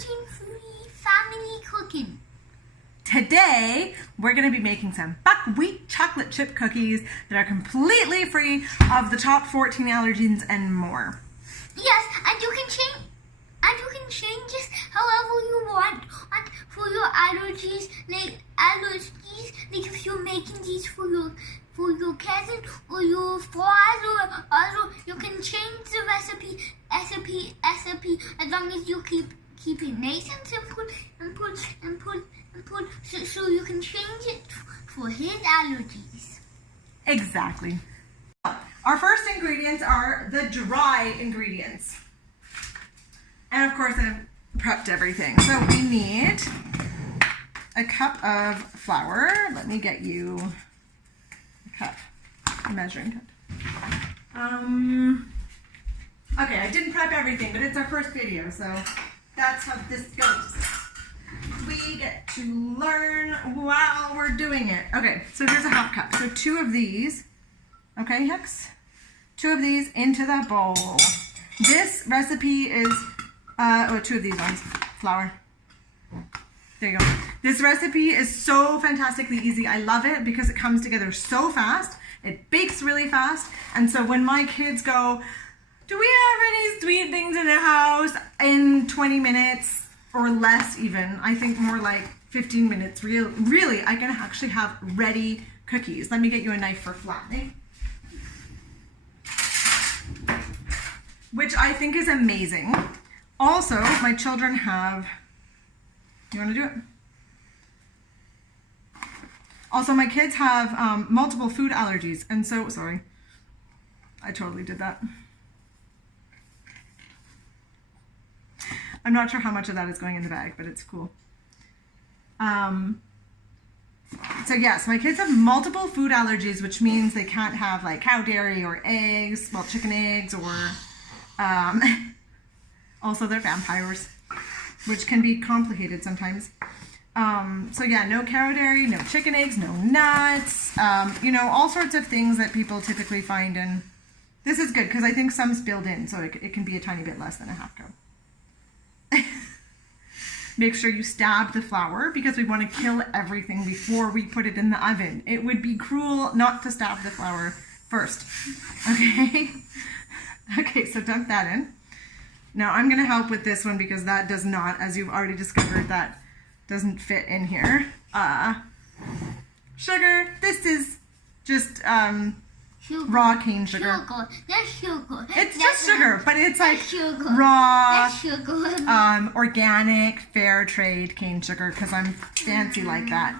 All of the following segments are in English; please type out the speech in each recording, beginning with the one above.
gluten-free family cooking. Today, we're going to be making some buckwheat chocolate chip cookies that are completely free of the top 14 allergens and more. Yes, and you can change this however you want for your allergies. Like if you're making these for your cousin or your father, also you can change the recipe as long as you keep it nice and simple and put so you can change it for his allergies. Exactly. Our first ingredients are the dry ingredients. And of course I've prepped everything. So we need a cup of flour. Let me get you a cup, a measuring cup. Okay, I didn't prep everything, but it's our first video, so that's how this goes. We get to learn while we're doing it. Okay, so here's a half cup. So 2 of these, okay, Hicks? 2 of these into the bowl. This recipe is, 2 of these ones, flour. There you go. This recipe is so fantastically easy. I love it because it comes together so fast. It bakes really fast. And so when my kids go, do we have any sweet things in the house? In 20 minutes or less even, I think more like 15 minutes, really, I can actually have ready cookies. Let me get you a knife for flattening. Which I think is amazing. Also, my children have, you want to do it? Also, my kids have multiple food allergies, and so, sorry, I totally did that. I'm not sure how much of that is going in the bag, but it's cool. So yes, my kids have multiple food allergies, which means they can't have like cow dairy or eggs, well, chicken eggs, or also they're vampires, which can be complicated sometimes. So yeah, no cow dairy, no chicken eggs, no nuts, you know, all sorts of things that people typically find in. This is good because I think some spilled in, so it can be a tiny bit less than a half cup. Make sure you stab the flour because we want to kill everything before we put it in the oven. It would be cruel not to stab the flour first. Okay? Okay, so dump that in. Now I'm going to help with this one because that does not, as you've already discovered, that doesn't fit in here. Sugar. This is just Sugar. Raw cane sugar. Sugar. That's sugar. It's just sugar, but it's like sugar. raw, That's sugar. organic, fair trade cane sugar because I'm fancy like that.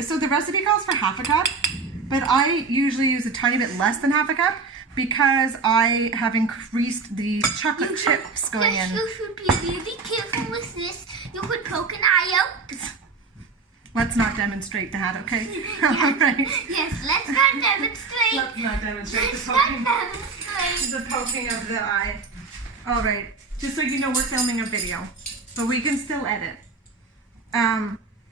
So the recipe calls for half a cup, but I usually use a tiny bit less than half a cup because I have increased the chocolate chips going in. You should be really careful with this. You could poke an eye out. Let's not demonstrate that, okay? Yes. All right. Yes, let's not demonstrate. Let's not demonstrate Let's the not poking. demonstrate. The poking of the eye. All right, just so you know, we're filming a video, but we can still edit.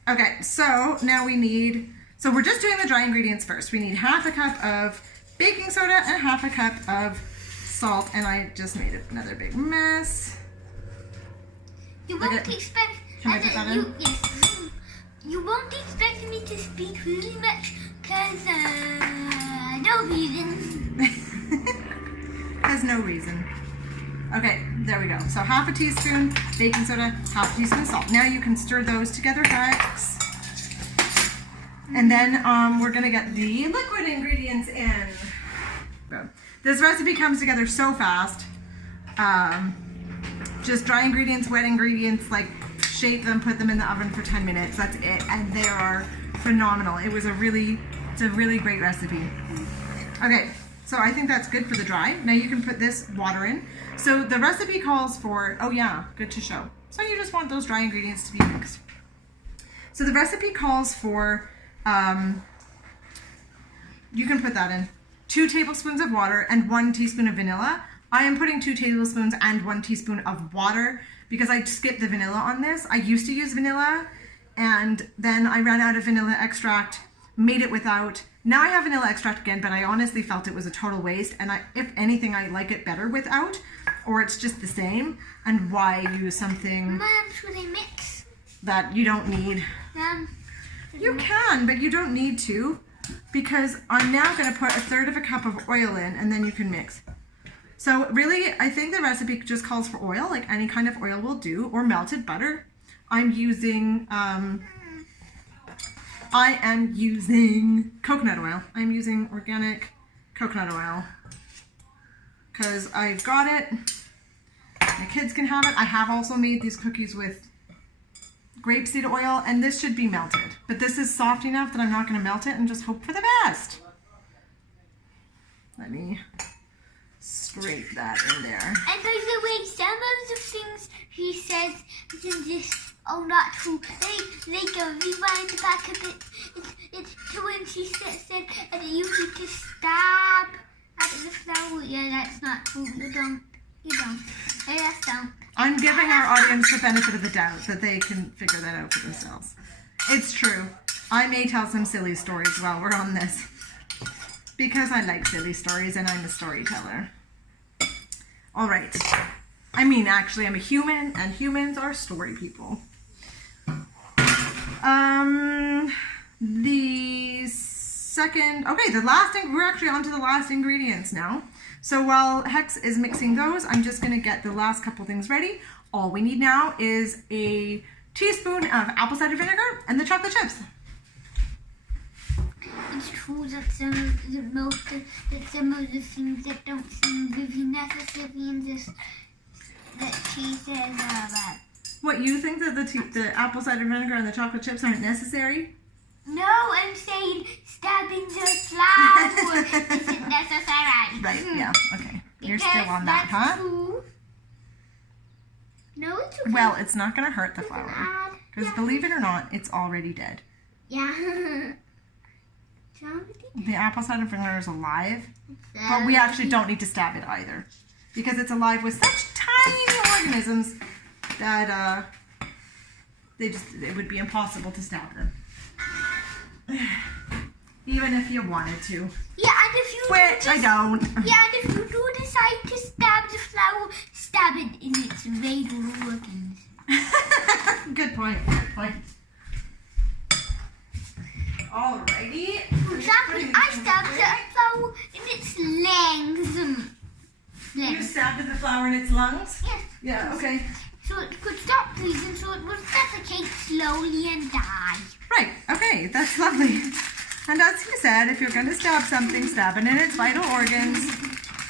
Okay, so now we need, so we're just doing the dry ingredients first. We need half a cup of baking soda and half a cup of salt, and I just made another big mess. You won't expect. Can I put that in? Yes. You won't expect me to speak really much because no reason. There's no reason. Okay, there we go. So half a teaspoon baking soda, half a teaspoon salt. Now you can stir those together, guys. And then we're gonna get the liquid ingredients in. This recipe comes together so fast. Just dry ingredients, wet ingredients, like shape them, put them in the oven for 10 minutes. That's it, and they are phenomenal. It's a really great recipe. Okay, so I think that's good for the dry. Now you can put this water in. So the recipe calls for, oh yeah, good to show. So you just want those dry ingredients to be mixed. So the recipe calls for, you can put that in, 2 tablespoons of water and 1 teaspoon of vanilla. I am putting 2 tablespoons and 1 teaspoon of water because I skipped the vanilla on this. I used to use vanilla and then I ran out of vanilla extract, made it without. Now I have vanilla extract again, but I honestly felt it was a total waste, and if anything, I like it better without. or it's just the same, and why use something Mom, should I mix? that you don't need? You can, but you don't need to, because I'm now going to put 1/3 of a cup of oil in, and then you can mix. So really, I think the recipe just calls for oil, like any kind of oil will do, or melted butter. I'm using, I am using coconut oil. I'm using organic coconut oil because I've got it. My kids can have it. I have also made these cookies with grapeseed oil, and this should be melted. But this is soft enough that I'm not going to melt it and just hope for the best. Let me scrape that in there. And by the way, some of the things he says in this are not true. Like rewind the back of it. It's to when she said that you need to stab at the flour. Yeah, that's not true. You don't. Yes, don't. I'm giving our audience the benefit of the doubt that they can figure that out for themselves. It's true. I may tell some silly stories while we're on this, because I like silly stories and I'm a storyteller. All right. I mean, actually, I'm a human, and humans are story people. We're actually on to the last ingredients now. So while Hex is mixing those, I'm just going to get the last couple things ready. All we need now is a teaspoon of apple cider vinegar and the chocolate chips. It's true that some of the things that don't seem very necessary in this, that she says are bad. What, you think that the apple cider vinegar and the chocolate chips aren't necessary? No, I'm saying stabbing the flour isn't necessary. Right, yeah, okay. You're Because still on that, huh? True. No, it's okay. Well, it's not going to hurt the flour. Because believe it or not, it's already dead. Yeah. The apple cider vinegar is alive, but we actually don't need to stab it either, because it's alive with such tiny organisms that it would be impossible to stab them. Even if you wanted to. Yeah, and if you I don't. Yeah, and if you do decide to stab the flour, stab it in its vital organs. Good point. Alrighty. For example, I stabbed the flour in its lungs. You stabbed the flour in its lungs? Yes. Yeah, okay. So it could stop breathing, so it would suffocate slowly and die. Right, okay, that's lovely. And as you said, if you're going to stab something, stab it in its vital organs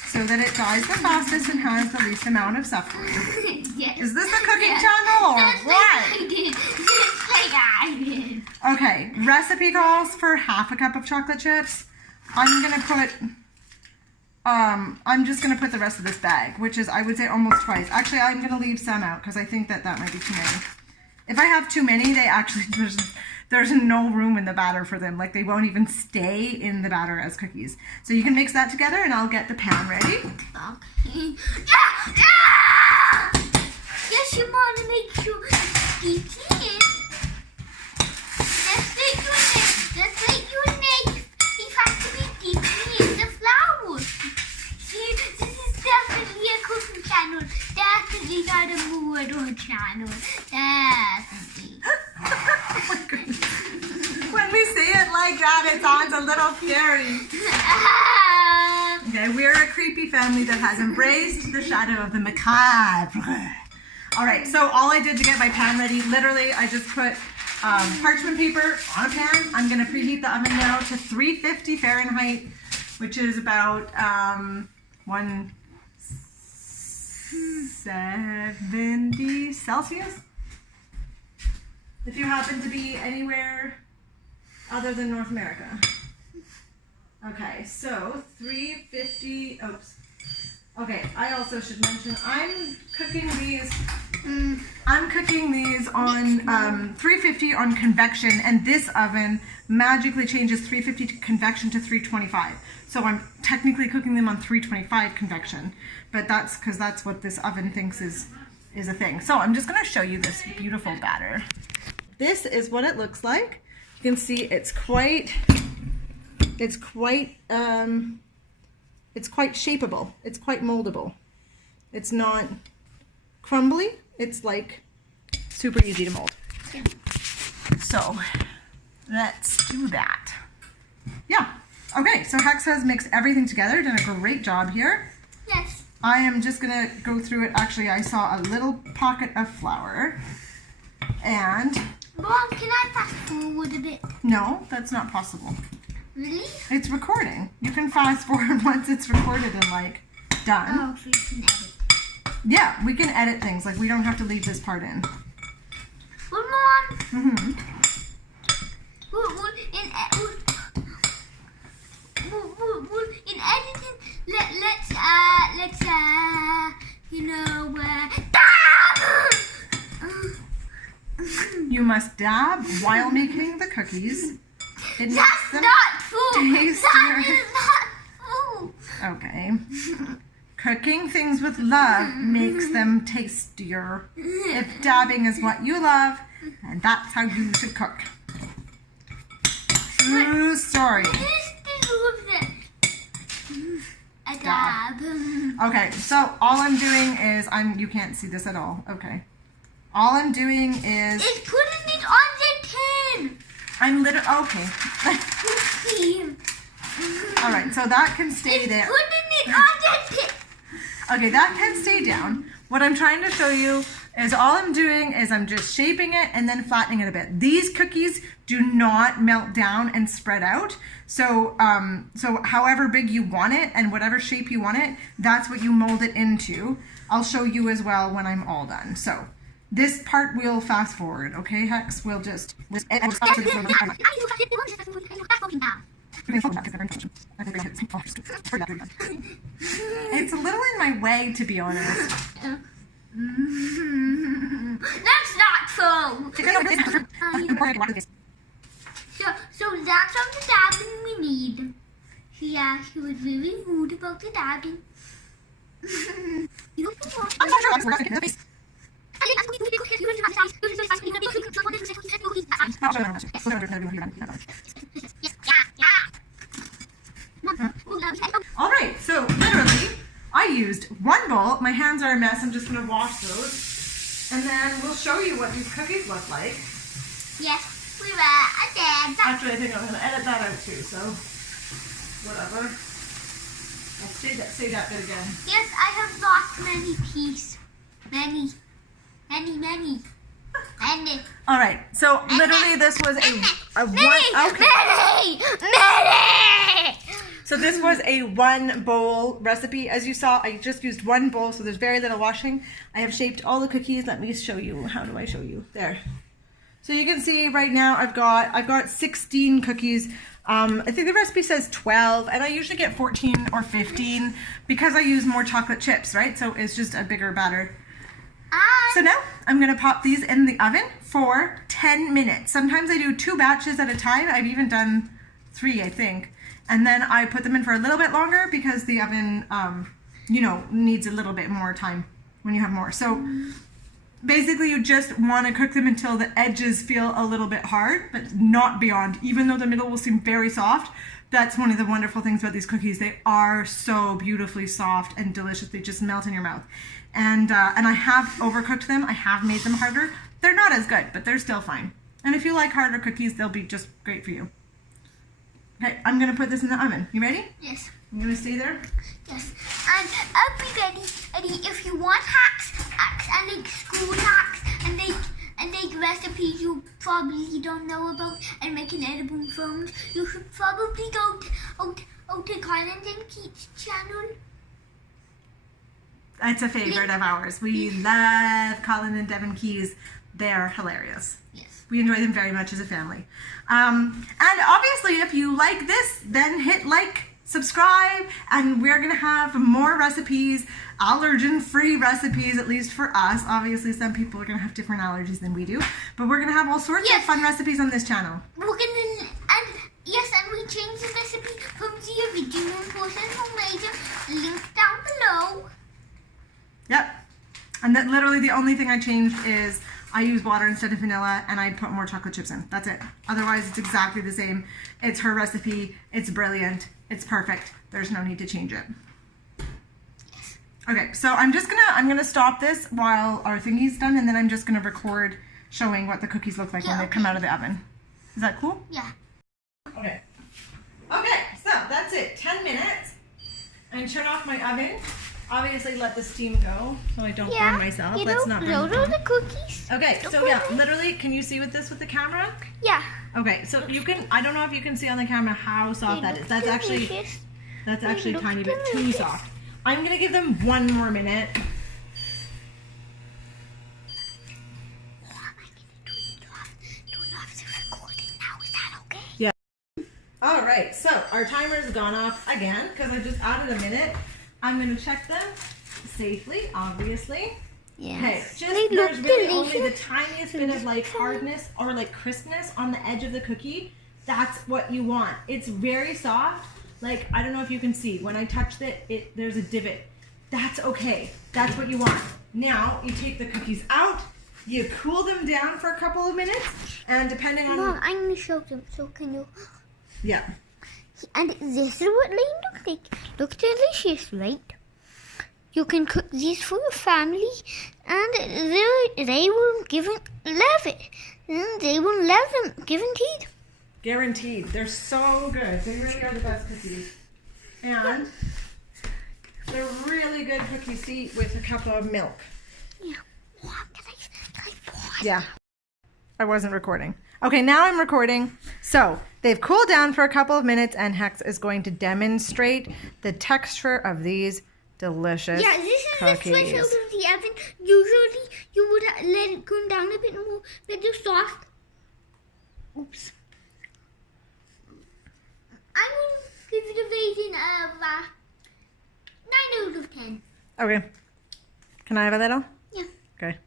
so that it dies the fastest and has the least amount of suffering. Yes. Is this a cooking channel or Just what? like I did. Just like I did. Okay, recipe calls for 1/2 cup of chocolate chips. I'm just going to put the rest of this bag, which is, I would say, almost twice. Actually, I'm going to leave some out because I think that might be too many. If I have too many, there's no room in the batter for them. Like, they won't even stay in the batter as cookies. So you can mix that together, and I'll get the pan ready. Yes, you want to make sure it's deep in. Just like your neck, it has to be deep in the flour. See, this is definitely a cooking channel. Definitely not a Moodle channel. Definitely. Oh my goodness. When we say it like that, it sounds a little scary. Okay, we're a creepy family that has embraced the shadow of the macabre. All right, so all I did to get my pan ready, literally, I just put parchment paper on a pan. I'm going to preheat the oven now to 350 Fahrenheit, which is about 170 Celsius. If you happen to be anywhere other than North America. Okay, so 350, oops. Okay, I also should mention I'm cooking these on 350 on convection, and this oven magically changes 350 convection to 325. So I'm technically cooking them on 325 convection, but that's because that's what this oven thinks is a thing. So I'm just going to show you this beautiful batter. This is what it looks like. You can see it's quite shapeable. It's quite moldable. It's not crumbly. It's like super easy to mold. Yeah. So let's do that. Yeah. Okay, so Hex has mixed everything together, done a great job here. Yes. I am just gonna go through it. Actually, I saw a little pocket of flour. And Mom, can I fast forward a bit? no, that's not possible. Really? It's recording. You can fast forward once it's recorded and like done. Oh, so you can edit. Yeah, we can edit things. Like we don't have to leave this part in. Well, Mom, Mm-hmm. in editing, let's you know, You must dab while making the cookies. It makes that's them not food. tastier. That is not food. Okay. Cooking things with love makes them tastier. If dabbing is what you love, and that's how you should cook. True story. A dab. Okay, so all I'm doing is you can't see this at all. Okay. All I'm doing is It's putting it on the tin. I'm literally okay. All right, so that can stay there. It's putting it on the tin. Okay, that can stay down. What I'm trying to show you is all I'm doing is I'm just shaping it and then flattening it a bit. These cookies do not melt down and spread out. So, so however big you want it and whatever shape you want it, that's what you mold it into. I'll show you as well when I'm all done. So this part we'll fast forward, okay, Hex? We'll just... It's a little in my way, to be honest. That's not so. So that's all the dabbing we need. Yeah, she was really rude about the dabbing. You don't want. I'm not sure I'm going to All right, so literally, I used one bowl. My hands are a mess. I'm just going to wash those. And then we'll show you what these cookies look like. Yes, we were a dad. Actually, I think I'm going to edit that out too, so whatever. I'll say that bit again. Yes, I have lost many pieces. Many. All right, so literally this was a one. Okay. Many. So this was a one bowl recipe. As you saw, I just used one bowl, so there's very little washing. I have shaped all the cookies. Let me show you. How do I show you? There. So you can see right now I've got 16 cookies. I think the recipe says 12, and I usually get 14 or 15 because I use more chocolate chips, right? So it's just a bigger batter. So now I'm going to pop these in the oven for 10 minutes. Sometimes I do 2 batches at a time. I've even done 3, I think. And then I put them in for a little bit longer because the oven, you know, needs a little bit more time when you have more. So basically you just want to cook them until the edges feel a little bit hard, but not beyond. Even though the middle will seem very soft, that's one of the wonderful things about these cookies. They are so beautifully soft and delicious. They just melt in your mouth. And I have overcooked them. I have made them harder. They're not as good, but they're still fine. And if you like harder cookies, they'll be just great for you. Okay, I'm going to put this in the oven. You ready? Yes. I'm going to stay there? Yes. And everybody, if you want hacks and like school hacks and like recipes you probably don't know about and making edible phones, you should probably go to Colin and Keith's channel. It's a favorite of ours. We love Colin and Devin Keys. They're hilarious. Yes. We enjoy them very much as a family. And obviously, if you like this, then hit like, subscribe, and we're going to have more recipes, allergen-free recipes, at least for us. Obviously, some people are going to have different allergies than we do, but we're going to have all sorts of fun recipes on this channel. We're going to, and we changed the recipe from the original portion from later, link down below. Yep. And that literally the only thing I changed is I use water instead of vanilla and I put more chocolate chips in. That's it. Otherwise, it's exactly the same. It's her recipe. It's brilliant. It's perfect. There's no need to change it. Okay, so I'm gonna stop this while our thingy's done, and then I'm just gonna record showing what the cookies look like when they come out of the oven. Is that cool? Yeah. Okay. Okay, so that's it. 10 minutes. And shut off my oven. Obviously, let the steam go so I don't burn myself. Let's not burn those are the cookies. Okay, so yeah, literally, can you see with this with the camera? Yeah. Okay, so you can. I don't know if you can see on the camera how soft that is. That's actually a tiny bit too soft. I'm gonna give them 1 more minute. Yeah. All right, so our timer's gone off again because I just added a minute. I'm gonna check them safely, obviously. Yeah. Okay, just there's really only the tiniest bit of like hardness or like crispness on the edge of the cookie. That's what you want. It's very soft. Like, I don't know if you can see. When I touched it, there's a divot. That's okay. That's what you want. Now, you take the cookies out, you cool them down for a couple of minutes, and depending on... Mom, I'm going to show them, so can you... Yeah. And this is what they look like. Look delicious, right? You can cook these for your family, and they will love it. And they will love them, guaranteed. Guaranteed. They're so good. They really are the best cookies. And they're really good cookies to eat with a cup of milk. Yeah. Can I pause? Yeah. I wasn't recording. Okay, now I'm recording. So they've cooled down for a couple of minutes, and Hex is going to demonstrate the texture of these delicious Yeah, this is cookies. the fresh out of the oven. Usually, you would let it cool down a bit more, but they're soft. Oops. I will give it a rating of 9 out of 10. Okay. Can I have a little? Yeah. Okay.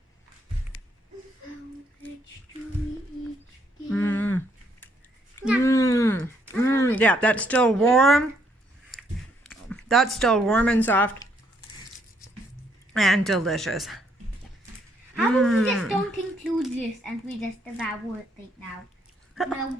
Yeah, that's still warm. That's still warm and soft and delicious. How about we just don't include this and we just devour it right now? No.